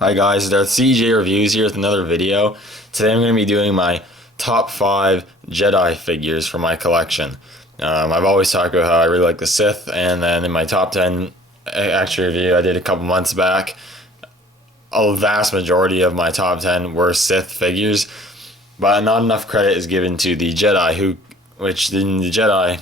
Hi guys, it's CJ Reviews here with another video. Today I'm going to be doing my top 5 Jedi figures for my collection. I've always talked about how I really like the Sith, and then in my top 10 action review I did a couple months back, a vast majority of my top 10 were Sith figures, but not enough credit is given to the Jedi, which in the Jedi,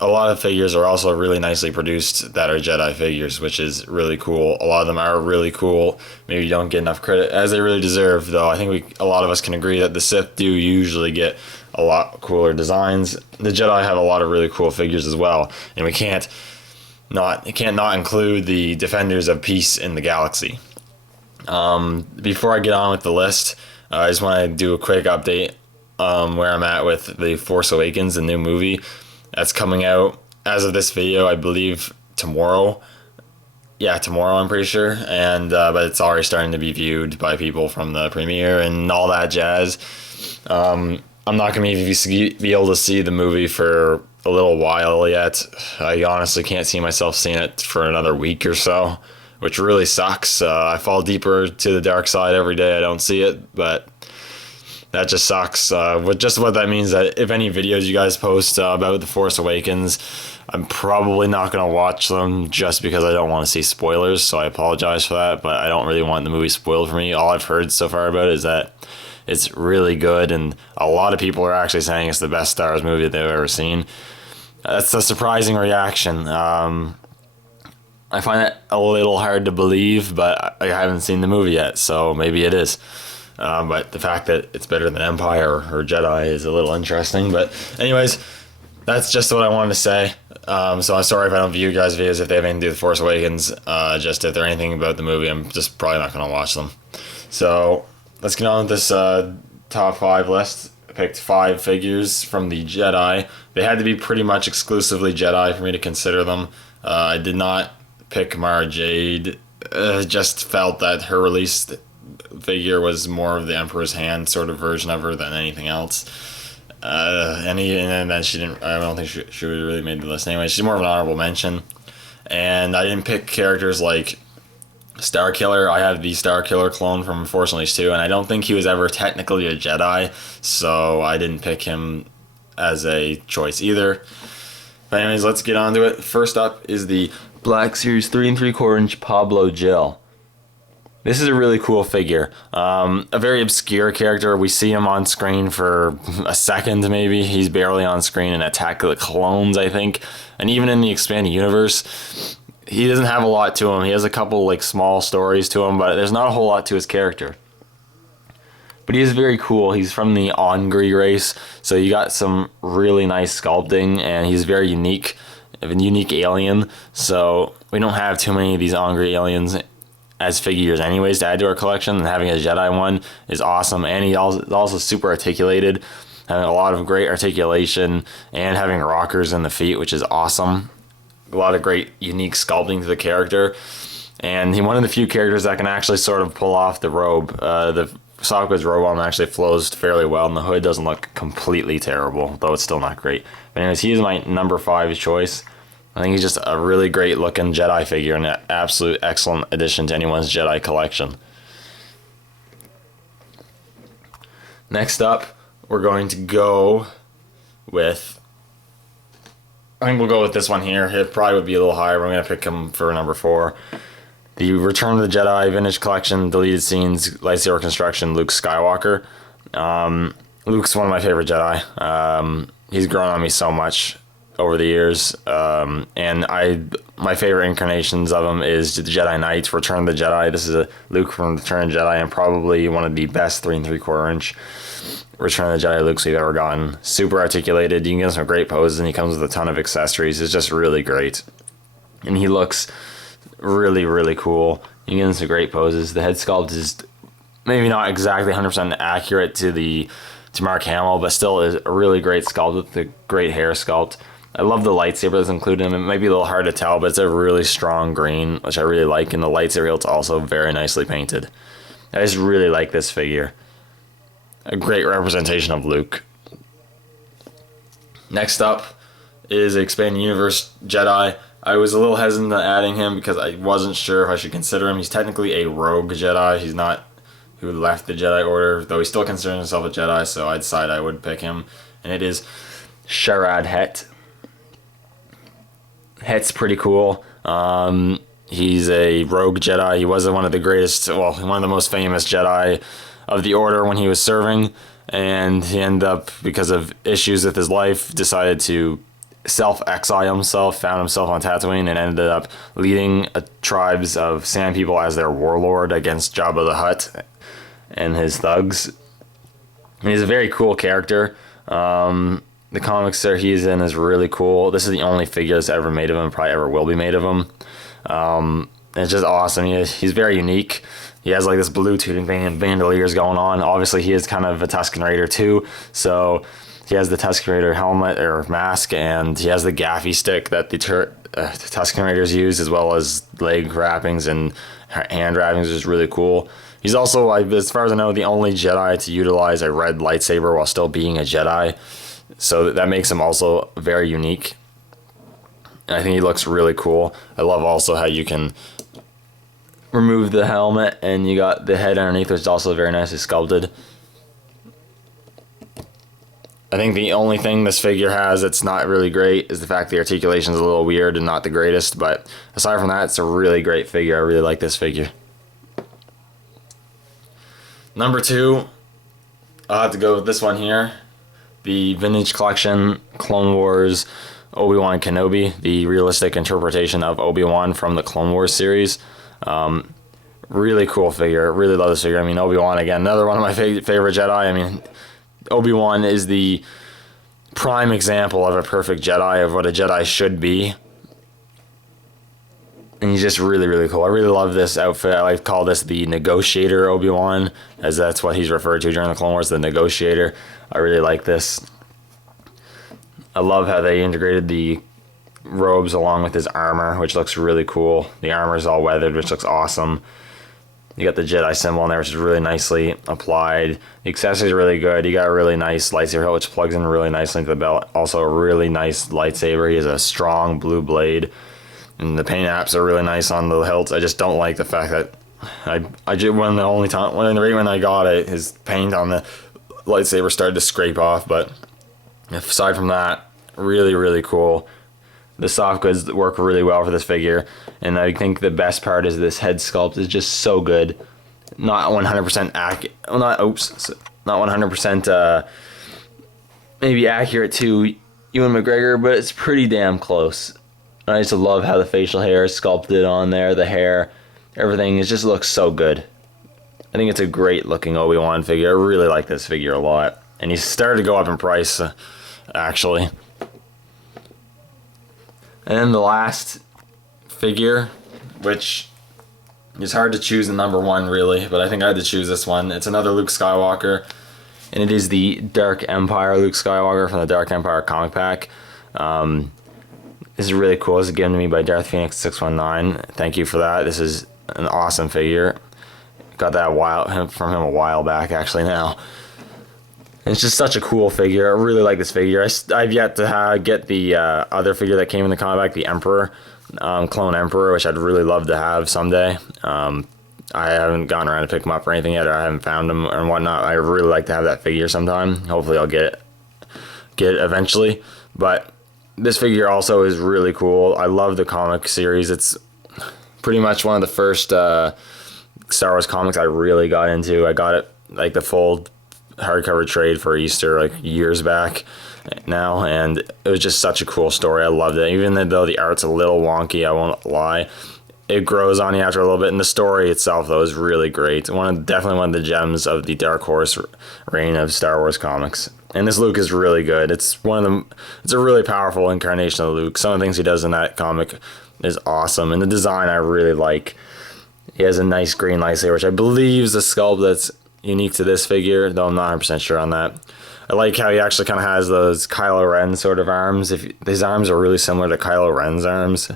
a lot of figures are also really nicely produced that are Jedi figures, which is really cool. A lot of them are really cool. Maybe you don't get enough credit as they really deserve, though. I think a lot of us can agree that the Sith do usually get a lot cooler designs. The Jedi have a lot of really cool figures as well, and we can't not include the Defenders of Peace in the Galaxy. Before I get on with the list, I just want to do a quick update where I'm at with The Force Awakens, the new movie. That's coming out as of this video, I believe tomorrow. Yeah, tomorrow I'm pretty sure. And but it's already starting to be viewed by people from the premiere and all that jazz. I'm not gonna be able to see the movie for a little while yet. I honestly can't see myself seeing it for another week or so, which really sucks. I fall deeper to the dark side every day I don't see it, but that just sucks. What that means that if any videos you guys post about The Force Awakens, I'm probably not going to watch them just because I don't want to see spoilers, so I apologize for that, but I don't really want the movie spoiled for me. All I've heard so far about it is that it's really good, and a lot of people are actually saying it's the best Star Wars movie they've ever seen. That's a surprising reaction. I find it a little hard to believe, but I haven't seen the movie yet, so maybe it is. But the fact that it's better than Empire or Jedi is a little interesting. But anyways, that's just what I wanted to say. So I'm sorry if I don't view you guys' videos if they have anything to do with Force Awakens. Just if they're anything about the movie, I'm just probably not going to watch them. So let's get on with this top 5 list. I picked 5 figures from the Jedi. They had to be pretty much exclusively Jedi for me to consider them. I did not pick Mara Jade. Just felt that her released figure was more of the Emperor's Hand sort of version of her than anything else. And then she didn't. I don't think she really made the list anyway. She's more of an honorable mention. And I didn't pick characters like Starkiller. I have the Starkiller clone from Force Unleashed 2, and I don't think he was ever technically a Jedi, so I didn't pick him as a choice either. But anyways, let's get on to it. First up is the Black Series 3 3/4 inch Pablo Jill. This is a really cool figure. A very obscure character. We see him on screen for a second maybe. He's barely on screen in Attack of the Clones, I think. And even in the expanded universe, he doesn't have a lot to him. He has a couple like small stories to him, but there's not a whole lot to his character. But he is very cool. He's from the Ongri race, so you got some really nice sculpting, and he's very unique, a unique alien. So we don't have too many of these Ongri aliens as figures anyways to add to our collection, and having a Jedi one is awesome. And he's also super articulated, having a lot of great articulation, and having rockers in the feet, which is awesome. A lot of great unique sculpting to the character, and he's one of the few characters that can actually sort of pull off the robe. The Sokka's robe on actually flows fairly well, and the hood doesn't look completely terrible, though it's still not great. But anyways, he is my number 5 choice. I think he's just a really great looking Jedi figure and an absolute excellent addition to anyone's Jedi collection. Next up, we're going to go with, I think we'll go with this one here. It probably would be a little higher, but I'm going to pick him for number 4. The Return of the Jedi Vintage Collection, Deleted Scenes, Lightsaber Construction, Luke Skywalker. Luke's one of my favorite Jedi. He's grown on me so much over the years, and my favorite incarnations of him is the Jedi Knights, Return of the Jedi. This is a Luke from Return of the Jedi, and probably one of the best 3 3/4 inch Return of the Jedi Lukes we've ever gotten. Super articulated, you can get some great poses, and he comes with a ton of accessories. It's just really great, and he looks really, really cool. You can get some great poses. The head sculpt is maybe not exactly 100% accurate to Mark Hamill, but still is a really great sculpt with the great hair sculpt. I love the lightsaber that's included in it. It might be a little hard to tell, but it's a really strong green, which I really like, and the lightsaber hilt's also very nicely painted. I just really like this figure. A great representation of Luke. Next up is Expanded Universe Jedi. I was a little hesitant on adding him because I wasn't sure if I should consider him. He's technically a rogue Jedi. He's not who left the Jedi Order, though he still considers himself a Jedi, so I decided I would pick him. And it is Sharad Het. Het's pretty cool. He's a rogue Jedi. He was one of the greatest, well, one of the most famous Jedi of the Order when he was serving, and he ended up, because of issues with his life, decided to self-exile himself, found himself on Tatooine, and ended up leading tribes of Sand People as their warlord against Jabba the Hutt and his thugs. And he's a very cool character. The comics that he's in is really cool. This is the only figure that's ever made of him, probably ever will be made of him. It's just awesome. He's very unique. He has like this Bluetooth thing and bandoliers going on. Obviously, he is kind of a Tusken Raider too. So he has the Tusken Raider helmet or mask, and he has the gaffy stick that the Tusken Raiders use, as well as leg wrappings and hand wrappings, which is really cool. He's also, as far as I know, the only Jedi to utilize a red lightsaber while still being a Jedi. So that makes him also very unique. And I think he looks really cool. I love also how you can remove the helmet and you got the head underneath, which is also very nicely sculpted. I think the only thing this figure has that's not really great is the fact the articulation is a little weird and not the greatest. But aside from that, it's a really great figure. I really like this figure. Number 2, I'll have to go with this one here. The Vintage Collection Clone Wars Obi-Wan Kenobi, the realistic interpretation of Obi-Wan from the Clone Wars series. Really cool figure. Really love this figure. I mean, Obi-Wan, again, another one of my favorite Jedi. I mean, Obi-Wan is the prime example of a perfect Jedi, of what a Jedi should be. And he's just really, really cool. I really love this outfit. I like to call this the Negotiator Obi-Wan, as that's what he's referred to during the Clone Wars, the Negotiator. I really like this. I love how they integrated the robes along with his armor, which looks really cool. The armor is all weathered, which looks awesome. You got the Jedi symbol in there, which is really nicely applied. The accessories are really good. You got a really nice lightsaber hilt, which plugs in really nicely into the belt. Also a really nice lightsaber. He has a strong blue blade. And the paint apps are really nice on the hilts. I just don't like the fact that when I got it, his paint on the lightsaber started to scrape off. But aside from that, really, really cool. The soft goods work really well for this figure, and I think the best part is this head sculpt is just so good. Not 100% accurate. Well, not 100% maybe accurate to Ewan McGregor, but it's pretty damn close. I just love how the facial hair is sculpted on there. The hair, everything, it just looks so good. I think it's a great looking Obi-Wan figure. I really like this figure a lot, and he's started to go up in price, actually. And then the last figure, which is hard to choose the number 1 really, but I think I had to choose this one. It's another Luke Skywalker, and it is the Dark Empire Luke Skywalker from the Dark Empire comic pack. This is really cool. This is given to me by Darth Phoenix 619. Thank you for that. This is an awesome figure. Got that from him a while back, actually, now. It's just such a cool figure. I really like this figure. I've yet to get the other figure that came in the comic pack, the Emperor, Clone Emperor, which I'd really love to have someday. I haven't gotten around to pick him up or anything yet, or I haven't found him and whatnot. I really like to have that figure sometime. Hopefully I'll get it eventually. But this figure also is really cool. I love the comic series. It's pretty much one of the first Star Wars comics I really got into. I got it like the full hardcover trade for Easter like years back now, and it was just such a cool story. I loved it. Even though the art's a little wonky, I won't lie, it grows on you after a little bit, and the story itself though is really great. Definitely one of the gems of the Dark Horse reign of Star Wars comics. And this Luke is really good. It's a really powerful incarnation of Luke. Some of the things he does in that comic is awesome, and the design I really like. He has a nice green lightsaber, which I believe is a sculpt that's unique to this figure, though I'm not 100% sure on that. I like how he actually kind of has those Kylo Ren sort of arms. His arms are really similar to Kylo Ren's arms,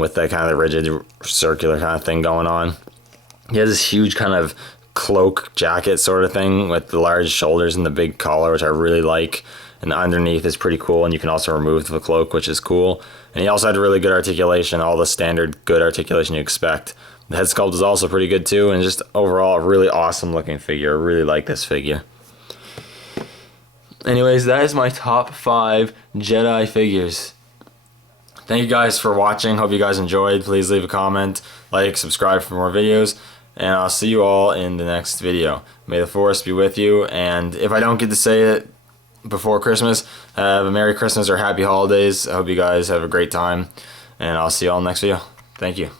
with that kind of rigid circular kind of thing going on. He has this huge kind of cloak jacket sort of thing with the large shoulders and the big collar, which I really like. and underneath is pretty cool, and you can also remove the cloak, which is cool. And he also had really good articulation, all the standard good articulation you expect. The head sculpt is also pretty good too, and just overall a really awesome looking figure. I really like this figure. Anyways, that is my top 5 Jedi figures. Thank you guys for watching. Hope you guys enjoyed. Please leave a comment, like, subscribe for more videos, and I'll see you all in the next video. May the Force be with you, and if I don't get to say it before Christmas, have a Merry Christmas or Happy Holidays. I hope you guys have a great time, and I'll see you all in the next video. Thank you.